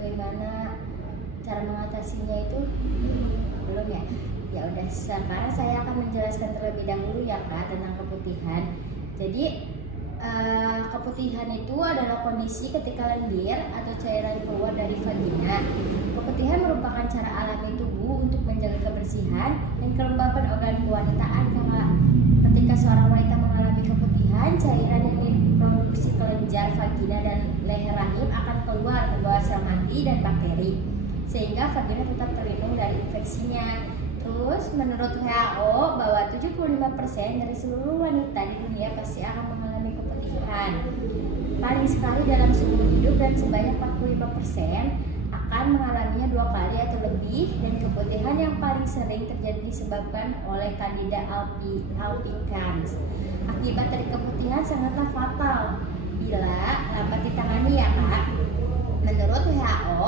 bagaimana cara mengatasinya itu? Belum ya? Ya udah, sekarang saya akan menjelaskan terlebih dahulu ya Kak tentang keputihan. Jadi keputihan itu adalah kondisi ketika lendir atau cairan keluar dari vagina. Keputihan merupakan cara alami tubuh untuk menjaga kebersihan dan kelembapan organ kewanitaan Kak. Ketika seorang wanita mengalami keputihan, cairan yang diproduksi kelenjar vagina dan leher rahim akan keluar membawa sel mati dan bakteri, sehingga vagina tetap terlindung dari infeksinya. Terus menurut WHO bahwa 75% dari seluruh wanita di dunia pasti akan mengalami keputihan. Paling sekali dalam seumur hidup dan sebanyak 45% akan mengalaminya 2 kali atau lebih, dan keputihan yang paling sering terjadi disebabkan oleh Candida albicans. Akibat dari keputihan sangatlah fatal bila lambat ditangani ya Kak. Menurut WHO,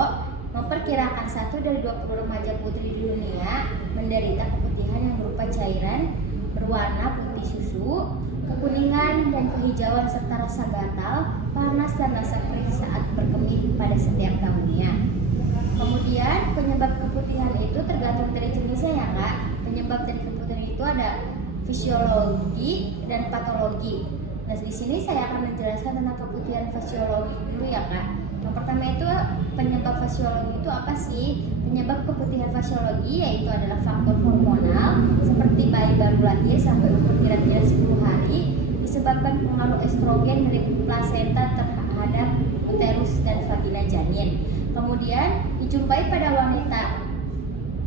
memperkirakan 1 dari 20 remaja putri di dunia menderita keputihan yang berupa cairan berwarna putih susu, kekuningan dan kehijauan serta rasa gatal, panas dan rasa perih saat berkemih pada setiap tahunnya. Kemudian penyebab keputihan itu tergantung dari jenisnya ya Kak. Penyebab dari keputihan itu ada fisiologi dan patologi. Nah, di sini saya akan menjelaskan tentang keputihan fisiologi dulu ya Kak. Yang pertama itu penyebab fisiologi itu apa sih? Penyebab keputihan fisiologi yaitu adalah faktor hormonal seperti bayi baru lahir sampai umur kira-kira 10 hari, disebabkan pengaruh estrogen dari plasenta terhadap uterus dan vagina janin. Kemudian dijumpai pada wanita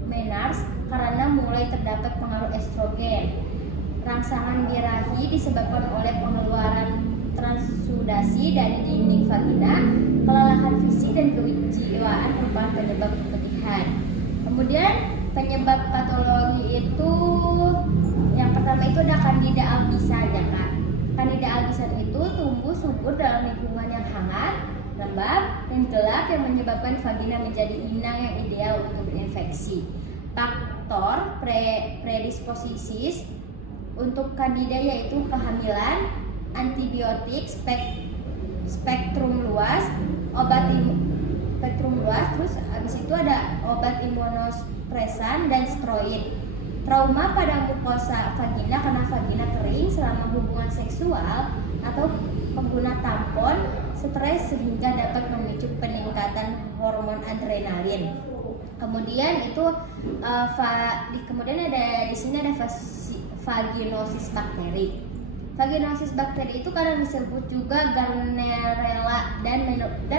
menarche karena mulai terdapat pengaruh estrogen. Rangsangan birahi disebabkan oleh pengeluaran transudasi dari dinding vagina. Kelelahan fisik dan kejiwaan merupakan penyebab keputihan. Kemudian penyebab patologi itu yang pertama itu ada Candida albicans ya Kak. Candida albicans itu tumbuh subur dalam lingkungan yang hangat, lembab, dan gelap yang menyebabkan vagina menjadi inang yang ideal untuk berinfeksi. Faktor predisposisi untuk Candida yaitu kehamilan, antibiotik, spektrum luas, terus habis itu ada obat imunosupresan dan steroid. Trauma pada mukosa vagina karena vagina kering selama hubungan seksual atau pengguna tampon, stres sehingga dapat memicu peningkatan hormon adrenalin. Kemudian itu kemudian ada di sini ada vaginosis bakteri. Vaginosis bakteri itu kadang disebut juga Gardnerella dan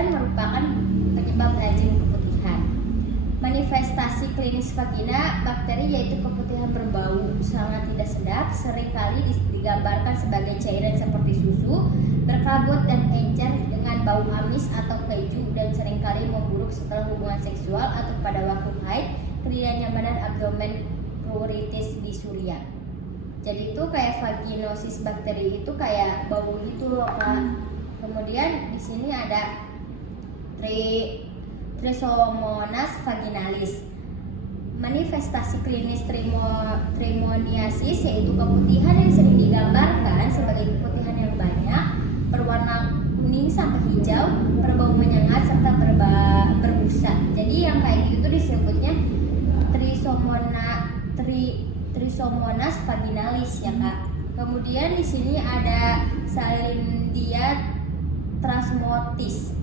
merupakan penyebab lazim keputihan. Manifestasi klinis vagina bakteri yaitu keputihan berbau sangat tidak sedap, seringkali digambarkan sebagai cairan seperti susu, berkabut dan encer dengan bau amis atau keju, dan seringkali memburuk setelah hubungan seksual atau pada waktu haid, ketidaknyamanan abdomen, pruritus, dysuria. Jadi itu kayak vaginosis bakteri itu kayak bau gitu loh Kak. Kemudian di sini ada Trichomonas vaginalis. Manifestasi klinis trimoniasis yaitu keputihan yang sering digambarkan sebagai keputihan yang banyak, berwarna kuning sampai hijau, berbau menyengat serta berbusa. Jadi yang kayak gitu disebutnya Trichomonas vaginalis ya Kak. Kemudian di sini ada Salindia transmotis.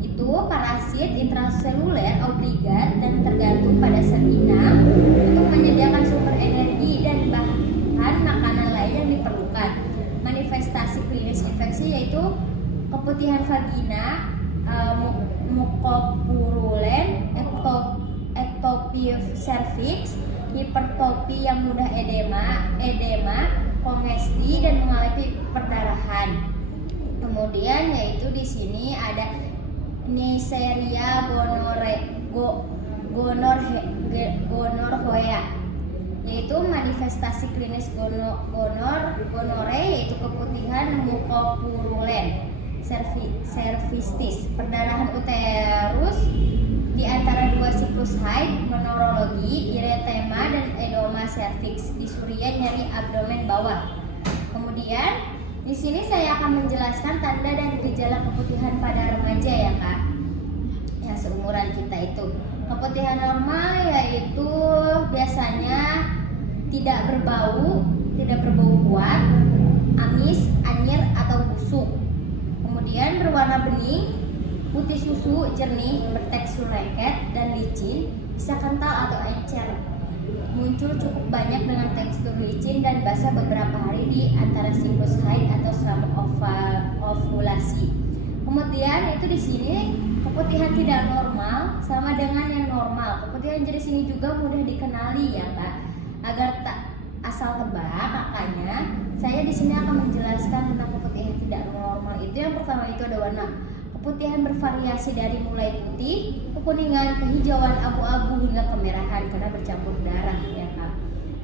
Itu parasit intraseluler obligat dan tergantung pada sel inang untuk menyediakan sumber energi dan bahan makanan lain yang diperlukan. Manifestasi klinis infeksi yaitu keputihan vagina, mukopurulen, ektopi cervix, hipertopi yang mudah edema, kongesti dan mengalami perdarahan. Kemudian yaitu di sini ada Neisseria gonorrhea, yaitu manifestasi klinis gonore yaitu keputihan mukopurulen, cervistis, perdarahan uterus di antara 2 siklus haid, menorologi, eritema dan edema cervix, dysuria, nyeri abdomen bawah. Kemudian di sini saya akan menjelaskan tanda dan gejala keputihan pada remaja ya Kak. Yang seumuran kita itu. Keputihan normal yaitu biasanya tidak berbau kuat, amis, anyir atau busuk. Kemudian berwarna bening, putih susu, jernih, bertekstur lengket dan licin, bisa kental atau encer. Muncul cukup banyak dengan tekstur licin dan basah beberapa hari di antara siklus haid atau selama ovulasi. Kemudian itu di sini keputihan tidak normal sama dengan yang normal. Keputihan jenis ini juga mudah dikenali ya Kak. Agar tak asal tebak, makanya saya di sini akan menjelaskan tentang keputihan tidak normal. Itu yang pertama itu ada warna keputihan bervariasi dari mulai putih, kekuningan, kehijauan, abu-abu hingga kemerahan karena bercampur darah ya Kak.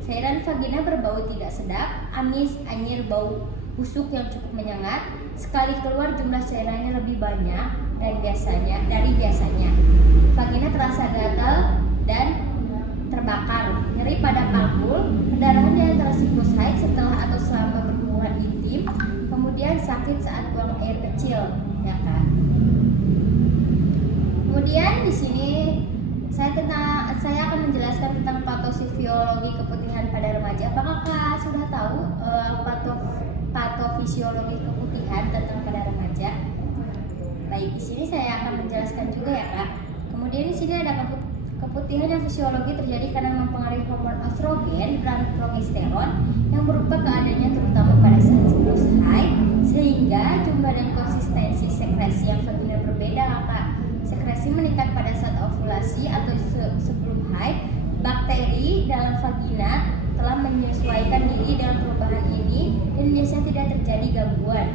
Cairan vagina berbau tidak sedap, amis, anyir, bau busuk yang cukup menyengat. Sekali keluar jumlah cairannya lebih banyak dari biasanya. Vagina terasa gatal dan terbakar, nyeri pada palpul, pendarahan di antara siklus haid setelah atau selama berhubungan intim, kemudian sakit saat buang air kecil, ya kan? Kemudian di sini saya akan menjelaskan tentang patofisiologi keputihan pada remaja. Apakah Kak sudah tahu patofisiologi keputihan tentang pada remaja? Baik, di sini saya akan menjelaskan juga ya Kak. Kemudian di sini ada keputihan yang fisiologi terjadi karena mempengaruhi hormon estrogen dan progesteron yang berupa keadaannya terutama pada saat siklus haid, sehingga jumlah dan konsistensi sekresi yang vagina berbeda Kak. Sekresi meningkat pada saat ovulasi atau sebelum haid. Bakteri dalam vagina telah menyesuaikan diri dengan perubahan ini dan biasanya tidak terjadi gangguan.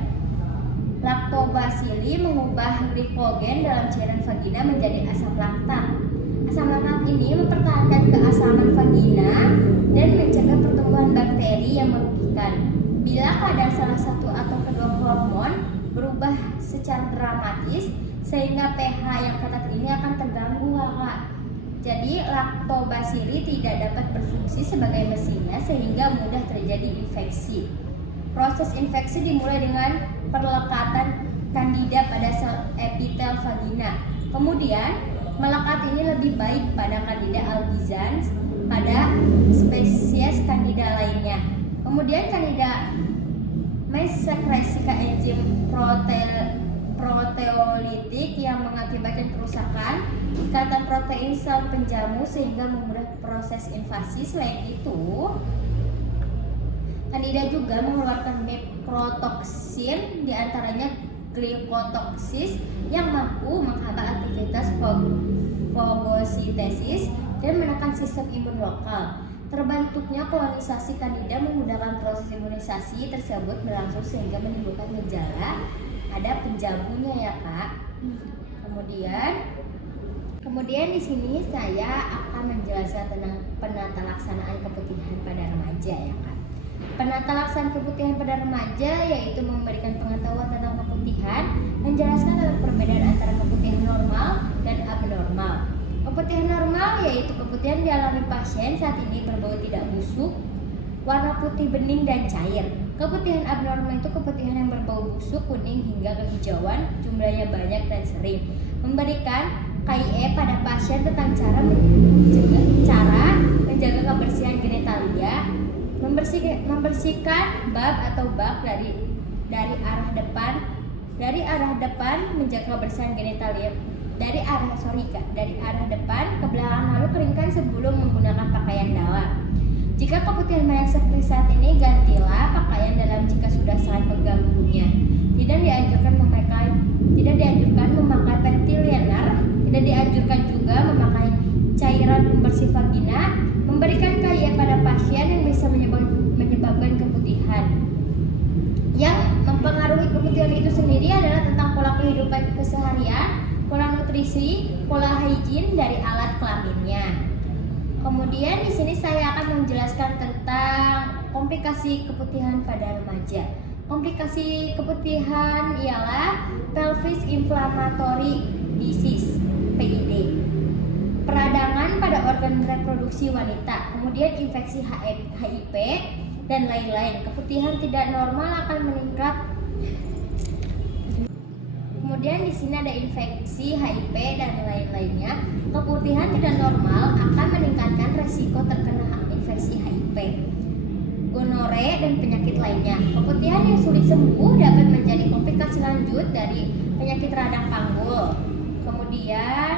Lactobacilli mengubah glikogen dalam cairan vagina menjadi asam laktat. Asam laktat ini mempertahankan keasaman vagina dan mencegah pertumbuhan bakteri yang merugikan. Bila kadar salah satu atau kedua hormon berubah secara dramatis, sehingga pH yang ketat ini akan terganggu Kak. Jadi lactobacilli tidak dapat berfungsi sebagai mesinnya sehingga mudah terjadi infeksi. Proses infeksi dimulai dengan perlekatan kandida pada sel epitel vagina. Kemudian melekat ini lebih baik pada Candida albicans pada spesies Candida lainnya. Kemudian Candida mensekresikan enzim proteolitik yang mengakibatkan kerusakan ikatan protein sel penjamu sehingga memudahkan proses invasi. Selain itu, Candida juga mengeluarkan mikrotoksin, diantaranya glikotoksis yang mampu menghambat aktivitas fagositosis dan menekan sistem imun lokal. Terbentuknya kolonisasi Candida memudahkan proses imunisasi tersebut berlangsung sehingga menimbulkan gejala ada penjamunya ya Kak. Kemudian di sini saya akan menjelaskan tentang penata laksanaan keputihan pada remaja ya Kak. Penata laksanaan keputihan pada remaja yaitu memberikan pengetahuan tentang keputihan, menjelaskan tentang perbedaan antara keputihan normal dan abnormal. Keputihan normal yaitu keputihan dialami pasien saat ini berbau tidak busuk, warna putih bening dan cair. Keputihan abnormal itu keputihan yang berbau busuk, kuning hingga kehijauan, jumlahnya banyak dan sering. Memberikan KIE pada pasien tentang cara menjaga kebersihan genitalia, membersihkan bab atau bak dari arah depan menjaga kebersihan genitalia dari arah depan ke belakang, lalu keringkan sebelum menggunakan pakaian dalam. Jika keputihan banyak seperti saat ini, gantilah pakaian dalam jika sudah sangat mengganggunya. Tidak dianjurkan memakai panty liner, tidak dianjurkan juga memakai cairan pembersih vagina. Memberikan KIE pada pasien yang bisa menyebabkan keputihan. Yang mempengaruhi keputihan itu sendiri adalah tentang pola kehidupan keseharian, pola nutrisi, pola higien dari alat kelaminnya. Kemudian di sini saya akan menjelaskan tentang komplikasi keputihan pada remaja. Komplikasi keputihan ialah pelvis inflammatory disease (PID), peradangan pada organ reproduksi wanita, kemudian infeksi HIV dan lain-lain. Keputihan tidak normal akan meningkat. Kemudian di sini ada infeksi, HIV dan lain-lainnya. Keputihan tidak normal akan meningkatkan resiko terkena infeksi HIV, gonore dan penyakit lainnya. Keputihan yang sulit sembuh dapat menjadi komplikasi lanjut dari penyakit radang panggul. Kemudian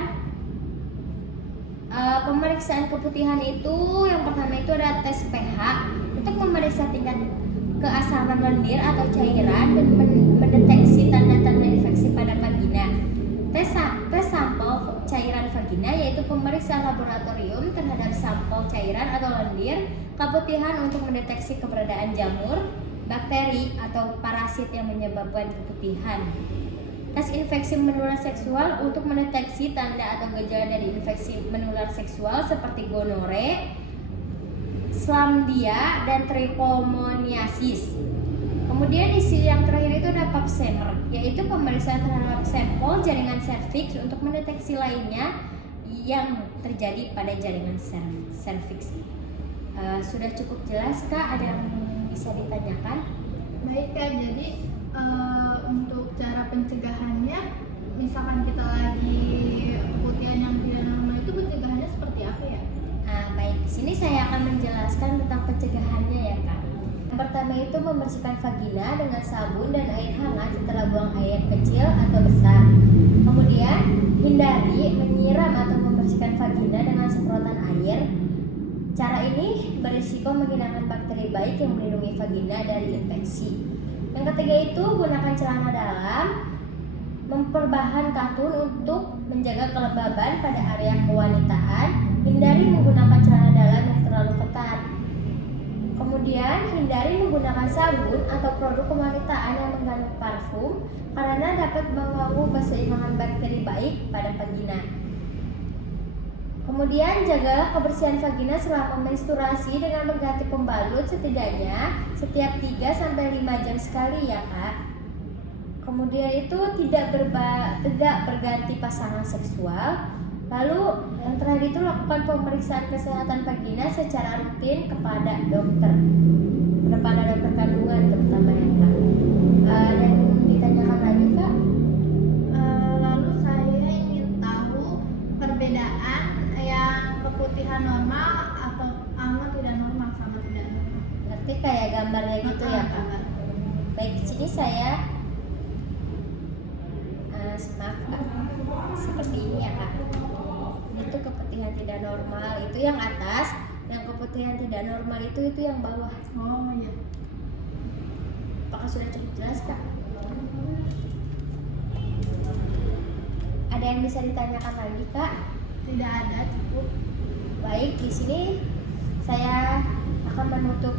pemeriksaan keputihan itu yang pertama itu ada tes pH untuk memeriksa tingkat keasaman lendir atau cairan dan mendeteksi tanda-tanda infeksi pada vagina. Tes sampel cairan vagina yaitu pemeriksaan laboratorium terhadap sampel cairan atau lendir keputihan untuk mendeteksi keberadaan jamur, bakteri atau parasit yang menyebabkan keputihan. Tes infeksi menular seksual untuk mendeteksi tanda atau gejala dari infeksi menular seksual seperti gonore, chlamydia, dan trichomoniasis. Kemudian isi yang terakhir itu ada pap smear, yaitu pemeriksaan terhadap sampel jaringan serviks untuk mendeteksi lainnya yang terjadi pada jaringan serviks. Sudah cukup jelas Kak? Ada yang bisa ditanyakan? Baik Kak, jadi untuk cara pencegahannya, misalkan kita lagi keputihan yang tidak normal itu pencegahannya seperti apa ya? Baik, di sini saya akan menjelaskan tentang pencegahannya ya Kak. Yang pertama itu membersihkan vagina dengan sabun dan air hangat setelah buang air kecil atau besar. Kemudian hindari menyiram atau membersihkan vagina dengan semprotan air. Cara ini berisiko menghilangkan bakteri baik yang melindungi vagina dari infeksi. Yang ketiga itu gunakan celana dalam memperbahan katun untuk menjaga kelembaban pada area kewanitaan. Hindari menggunakan celana dalam yang terlalu ketat. Kemudian hindari menggunakan sabun atau produk kewanitaan yang mengandung parfum karena dapat mengganggu keseimbangan bakteri baik pada vagina. Kemudian jagalah kebersihan vagina selama menstruasi dengan mengganti pembalut setidaknya setiap 3-5 jam sekali ya Kak. Kemudian itu tidak berganti pasangan seksual. Lalu yang terakhir itu lakukan pemeriksaan kesehatan vagina secara rutin kepada dokter kandungan terutama ya Kak. Ada yang ditanyakan lagi Kak? Lalu saya ingin tahu perbedaan yang keputihan normal atau tidak normal sama tidak normal. Ngerti kayak gambarnya gitu ya Kak? Baik, di sini saya maaf Kak, seperti ini ya Kak. Itu keputihan tidak normal itu yang atas, yang keputihan tidak normal itu yang bawah. Oh iya. Apakah sudah cukup jelas Kak? Ada yang bisa ditanyakan lagi Kak? Tidak ada, cukup. Baik, di sini saya akan menutup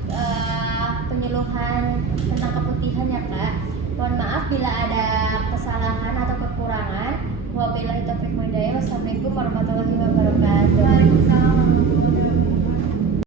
penyuluhan tentang keputihan ya Kak. Mohon maaf bila ada kesalahan atau kekurangan. Wabillahi taufiq wal hidayah. Wassalamualaikum warahmatullahi wabarakatuh.